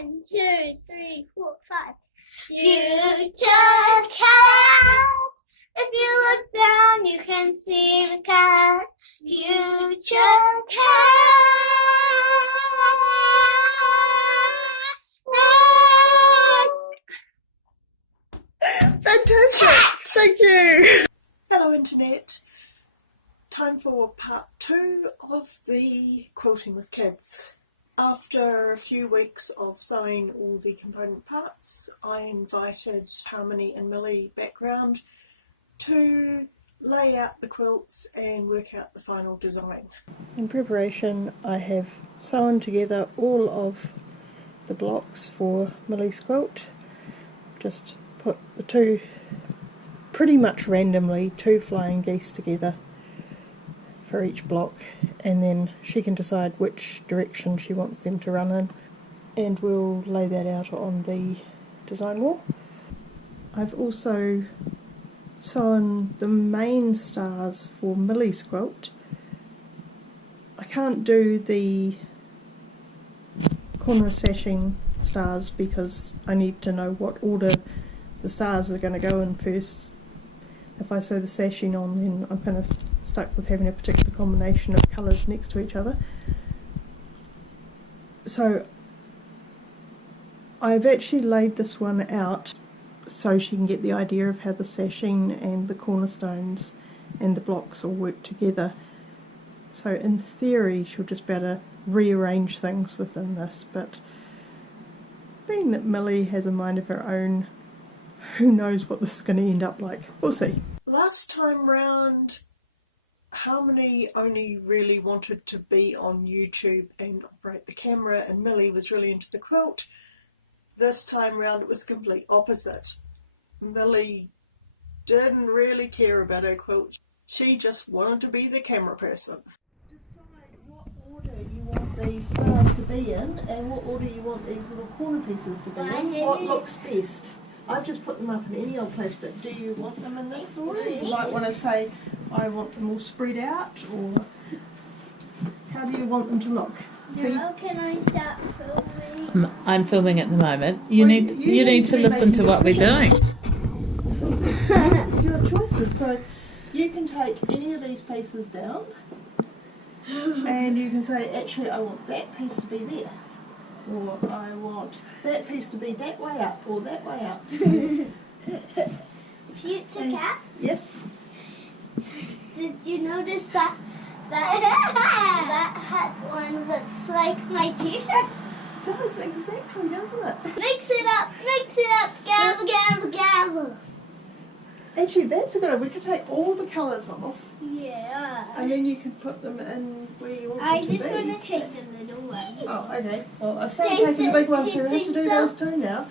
1, 2, 3, 4, 5. Future cat. If you look down, you can see the cat. Future cat. Fantastic! Thank you! Hello Internet. Time for part 2 of the Quilting with Kids. After a few weeks of sewing all the component parts, I invited Harmony and Millie background to lay out the quilts and work out the final design. In preparation, I have sewn together all of the blocks for Millie's quilt. Just put the two, pretty much randomly, 2 flying geese together for each block, and then she can decide which direction she wants them to run in, and we'll lay that out on the design wall. I've also sewn the main stars for Millie's quilt. I can't do the corner sashing stars because I need to know what order the stars are going to go in first. If I sew the sashing on, then I'm kind of stuck with having a particular combination of colours next to each other. So I've actually laid this one out so she can get the idea of how the sashing and the cornerstones and the blocks all work together. So in theory she'll just be able to rearrange things within this, but being that Millie has a mind of her own, who knows what this is going to end up like. We'll see. Last time round, Harmony only really wanted to be on YouTube and operate the camera, and Millie was really into the quilt. This time round it was the complete opposite. Millie didn't really care about her quilt. She just wanted to be the camera person. Decide what order you want these stars to be in and what order you want these little corner pieces to be in. What looks best. I've just put them up in any old place, but do you want them in this order? You might want to say, I want them all spread out, or how do you want them to look? Now can I start filming? I'm filming at the moment. You need to listen to what we're doing. It's your choices. So you can take any of these pieces down and you can say, actually I want that piece to be there, or I want that piece to be that way up or that way up. Future cat? Yes. Did you notice that hat one looks like my t-shirt? It does, exactly, doesn't it? Mix it up, gamble, gamble, gamble. Actually, that's a good idea. We could take all the colours off. Yeah. And then you could put them in where you want I them to be. just want to take the little ones. Oh, okay. Well, I've started taking the big ones, so we have to do those too now.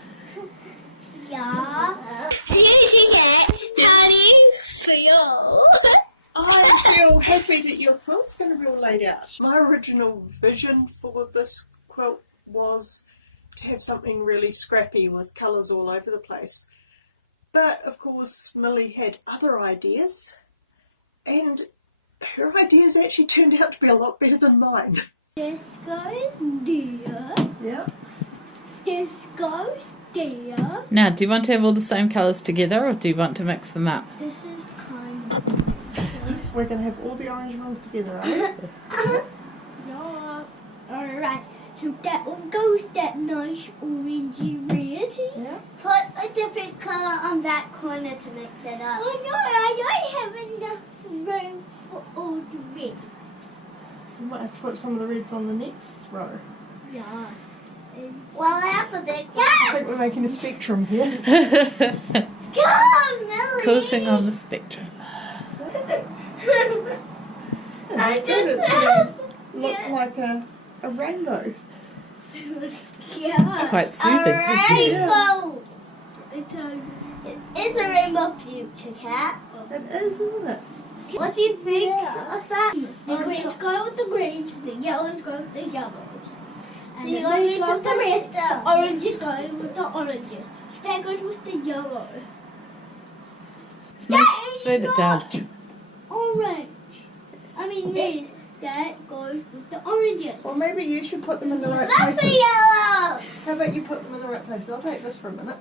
Yeah. Future cat, how do you feel? I feel happy that your quilt's going to be all laid out. My original vision for this quilt was to have something really scrappy with colours all over the place. But of course Millie had other ideas, and her ideas actually turned out to be a lot better than mine. This goes there. Yeah. This goes there. Now, do you want to have all the same colours together, or do you want to mix them up? This is kind of... We're going to have all the orange ones together, right? Yeah. Alright, so that one goes that nice orangey red. Yeah. Put a different colour on that corner to mix it up. Oh no, I don't have enough room for all the reds. You might have to put some of the reds on the next row. Yeah. Well, I have a big one. I think we're making a spectrum here. Come on, Millie. Quilting on the spectrum. I It's just going to look like a rainbow. Yeah. It's quite soothing. A rainbow. It's a rainbow, future cat. It is, isn't it? What do you think Yeah. of that? The greens go with the greens, the yellows go with the yellows. So And you the want me reds to go with the reds, switch the them? oranges go with the oranges. So that goes with the yellow. Smooth it down. Orange. I mean red. That goes with the oranges. Or maybe you should put them in the right That's places. the yellow. How about you you put them in the right place. I'll take this for a minute.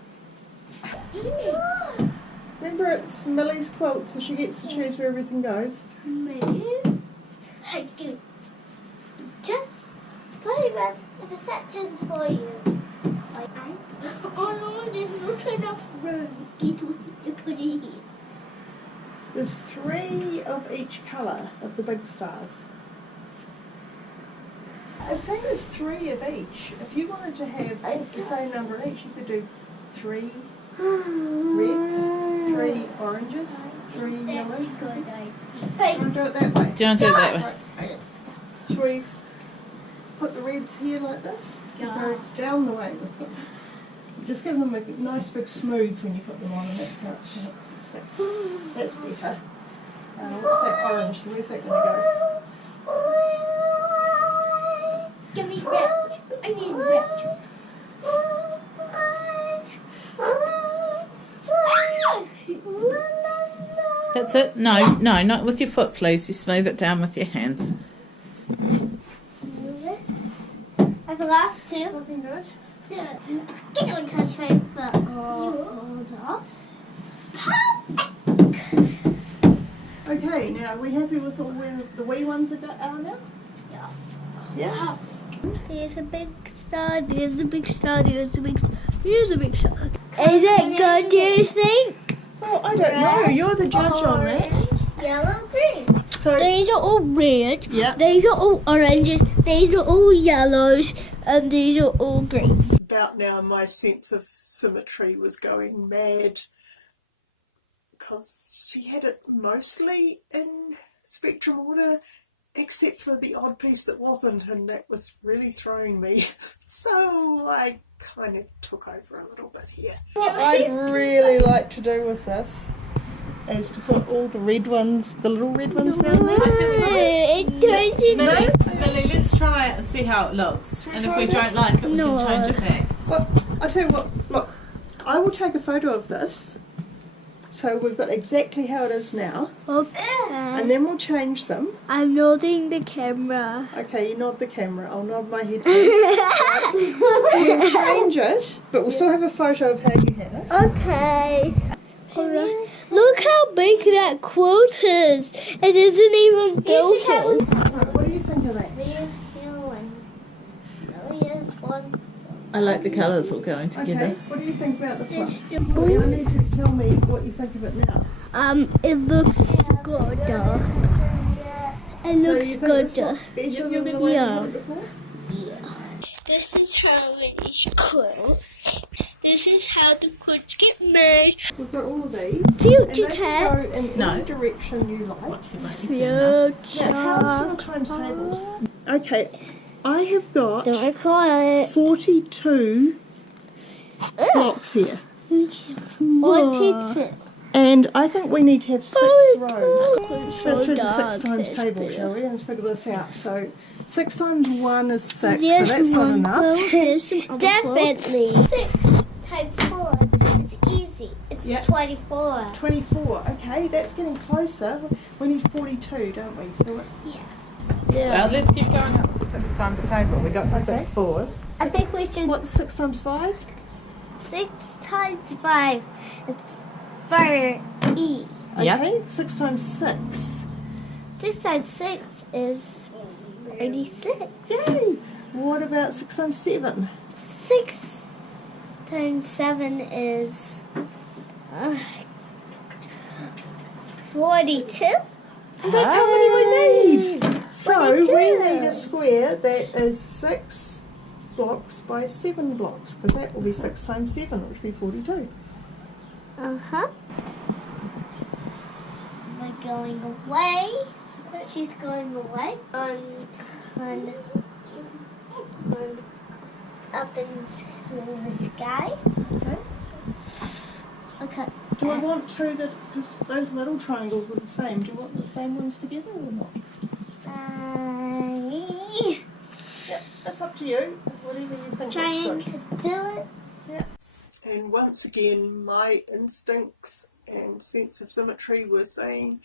Remember, it's Millie's quilt, so she gets to choose where everything goes. I do. Just put it in the sections for you. Oh no, there's not enough room to put it in. There's 3 of each colour of the big stars. It's saying there's 3 of each. If you wanted to have the same number of each, you could do 3 reds, 3 oranges, 3 yellows. That's a good idea. Do you want to do it that way? Do you want to do it that way? Right, okay. Should we put the reds here like this? Yeah. Go down the way with them. Just give them a nice big smooth when you put them on, and that's how it's going to stick. That's better. What's that orange? So where's that going to go? Give me red. I need red. That's it. No, not with your foot, please. You smooth it down with your hands. I have the last 2. Looking good. Get on touch my foot. Hold off. Okay, now are we happy with all where the wee ones are now? Yeah. Yeah? There's a big star, there's a big star, there's a big star, here's a big star. Is it good, do you think? Well, I don't know. You're the judge on that. Yellow, green. So, These are all red, yeah. these are all oranges, these are all yellows, and these are all greens. About now my sense of symmetry was going mad because she had it mostly in spectrum order except for the odd piece that wasn't, and that was really throwing me. So I kind of took over a little bit here. What I'd really like to do with this is to put all the red ones, the little red ones down there. Millie, let's try it and see how it looks. And if we don't like it, we can change it back. Well, I'll tell you what, look, I will take a photo of this. So we've got exactly how it is now. Okay. And then we'll change them. I'm nodding the camera. Okay, you nod the camera. I'll nod my head. We'll change it, but we'll still have a photo of how you had it. Okay. Alright. Look how big that quilt is. It isn't even built in. Right, what do you think of that? I like the colours all going together. Okay, what do you think about this one? Well, you need to tell me what you think of it now. It looks good. It So looks you think good. this looks better than the way you had it before? This is Harmony's quilt. This is how the quilts get made. We've got all of these. Future and they cat. can go in any direction you like. Future. Now, how's your times tables? Okay, I have got Don't I call it? 42 blocks here. What is it? And I think we need to have 6 rows. Let's go through the 6 times Dark, table, shall we? And figure this out. So 6 times 1 is 6, so There's that's not one enough. quilt, there's some other Definitely. 6 times 4. It's easy. It's Yep. 24. 24, okay, that's getting closer. We need 42, don't we? So let's... Well, let's keep going up the 6 times table. We got to Okay. 6 fours. I think we should. What's 6 times 5? 6 times 5 is 30. Yep. Okay, 6 times 6. 6 times 6 is 36. Yay! What about 6 times 7? 6 times 7 is 42. That's how many we need. So 42. we need a square that is 6 blocks by 7 blocks, because that will be 6 times 7, which will be 42. Uh-huh. We're going away. She's going away. On up into the sky. Okay. Okay. Do I want two that, because those little triangles are the same, do you want the same ones together or not? Yep, that's up to you. Whatever you think Trying looks to good. do it. Yeah. And once again, my instincts and sense of symmetry were saying,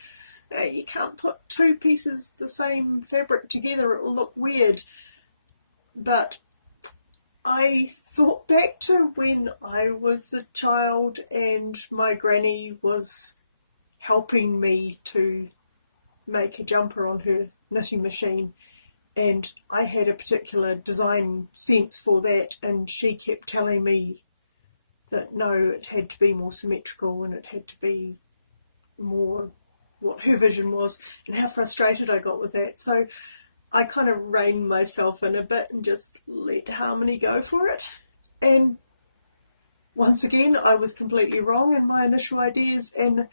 you can't put 2 pieces the same fabric together, it will look weird. But I thought back to when I was a child and my granny was helping me to make a jumper on her knitting machine, and I had a particular design sense for that, and she kept telling me that no, it had to be more symmetrical and it had to be more what her vision was, and how frustrated I got with that. So I kind of reined myself in a bit and just let Harmony go for it. And once again, I was completely wrong in my initial ideas, and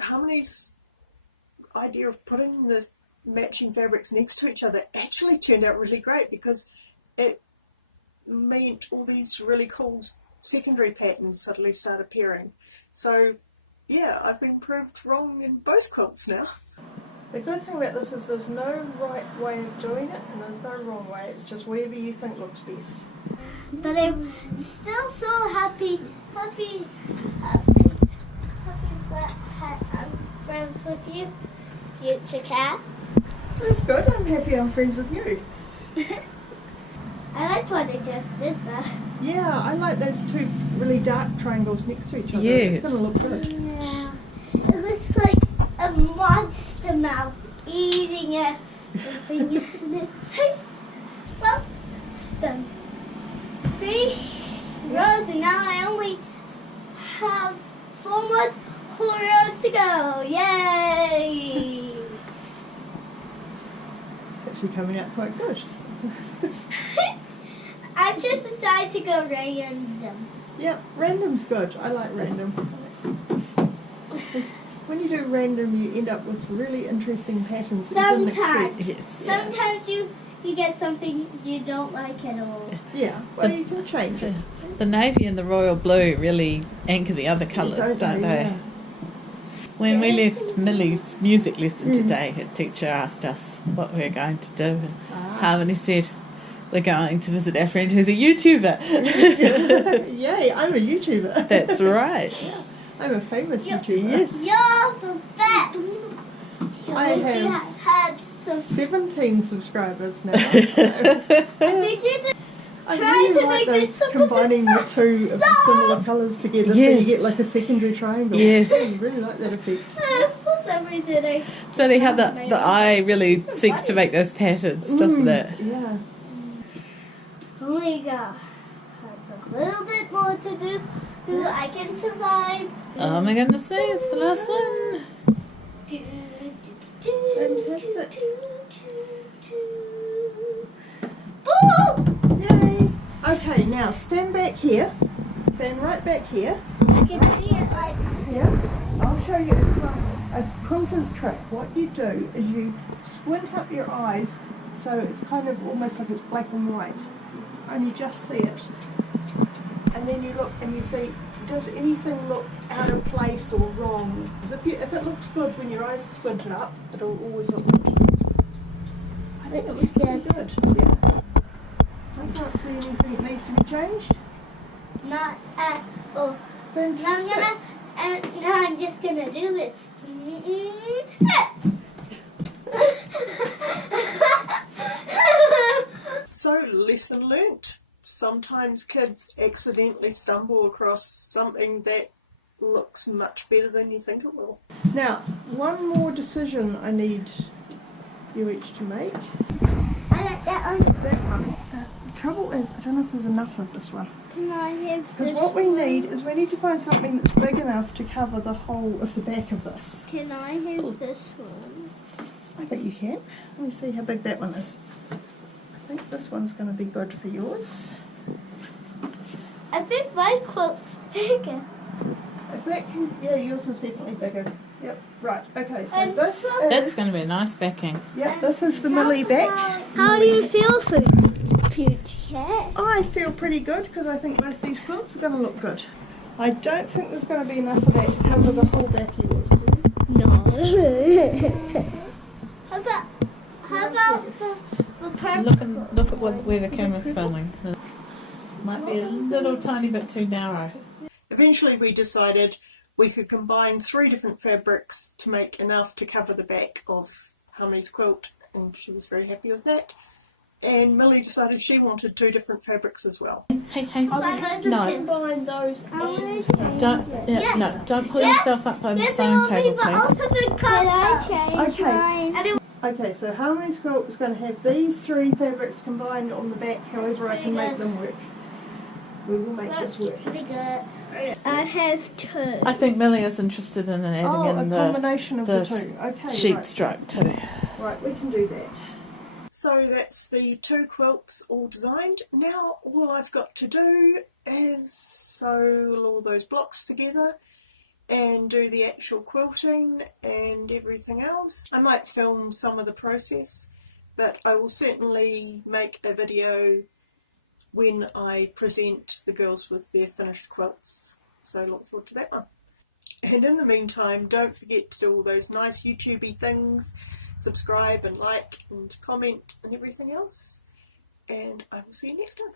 Harmony's idea of putting the matching fabrics next to each other actually turned out really great, because it meant all these really cool secondary patterns suddenly start appearing. So yeah, I've been proved wrong in both quilts now. The good thing about this is there's no right way of doing it and there's no wrong way, it's just whatever you think looks best. But I'm still so happy that I'm friends with you, future cat. That's good, I'm happy I'm friends with you. I like what I just did there. Yeah, I like those two really dark triangles next to each other. Yes. It's going to look good. Yeah. It looks like a monster mouth eating everything. And it's like, well, done. 3 rows, and now I only have 4 rows to go. Yay! It's actually coming out quite good. I've just decided to go random. Yeah, random's good. I like random. 'Cause when you do random, you end up with really interesting patterns that you didn't expect. Yes. Sometimes you get something you don't like at all. Yeah, well, you can change it. The navy and the royal blue really anchor the other colours, don't they? Yeah. When we left Millie's music lesson today, her teacher asked us what we were going to do, and Harmony said, we're going to visit our friend who's a YouTuber. Yay, I'm a YouTuber. That's right. Yeah, I'm a famous YouTuber. Yes. You're the best. I have had some. 17 subscribers now. I think you did. I Try really to like make this those simple combining the two of the similar colours together, Yes. so you get like a secondary triangle. Yes. I really like that effect. For some reason, I. It's funny how the eye really seeks to make those patterns, doesn't it? Yeah. Oh my god. There's a little bit more to do. I can survive. Oh my goodness me, it's the last one. Fantastic. Boom! Yay. Okay, now stand back here. Stand right back here. I can see it like. Yeah. I'll show you a quilter's trick. What you do is you squint up your eyes so it's kind of almost like it's black and white. And you just see it. And then you look and you see, does anything look out of place or wrong? Because if it looks good when your eyes are squinted up, it'll always look good. I think it looks pretty good. Yeah. I can't see anything that needs to be changed. Not at all. Fantastic. Now I'm just gonna do this. So, lesson learnt. Sometimes kids accidentally stumble across something that looks much better than you think it will. Now, one more decision I need you each to make. I like that one. That one. The trouble is, I don't know if there's enough of this one. Can I have Because this what we one? need is we need to find something that's big enough to cover the whole of the back of this. Can I have this one? I think you can. Let me see how big that one is. I think this one's going to be good for yours. I think my quilt's bigger. If that can, yeah, yours is definitely bigger. Yep, right, okay, so And this so- is... That's going to be a nice backing. Yep, this is the Millie back. How do you feel, future cat? I feel pretty good because I think both these quilts are going to look good. I don't think there's going to be enough of that to cover the whole back of yours, do you? No. How about the purple? Look at where the camera's filming. Might be a little tiny bit too narrow. Eventually we decided we could combine 3 different fabrics to make enough to cover the back of Harmony's quilt, and she was very happy with that. And Millie decided she wanted 2 different fabrics as well. Hey, I'm going to no. combine those. Don't pull yourself up over the sewing table, please. Can I change Okay. mine? Okay, so Harmony's quilt is going to have these 3 fabrics combined on the back, however I can make them work. We will make this work. Pretty good. I have 2. I think Millie is interested in adding A in combination of the the 2. Okay, sheep right. stroke too. Right, we can do that. So that's the 2 quilts all designed. Now all I've got to do is sew all those blocks together and do the actual quilting and everything else. I might film some of the process, but I will certainly make a video when I present the girls with their finished quilts. So look forward to that one. And in the meantime, don't forget to do all those nice YouTubey things. Subscribe and like and comment and everything else. And I will see you next time.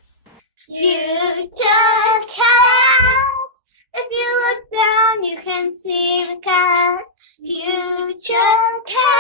Future cat. If you look down, you can see the cat. Future cat.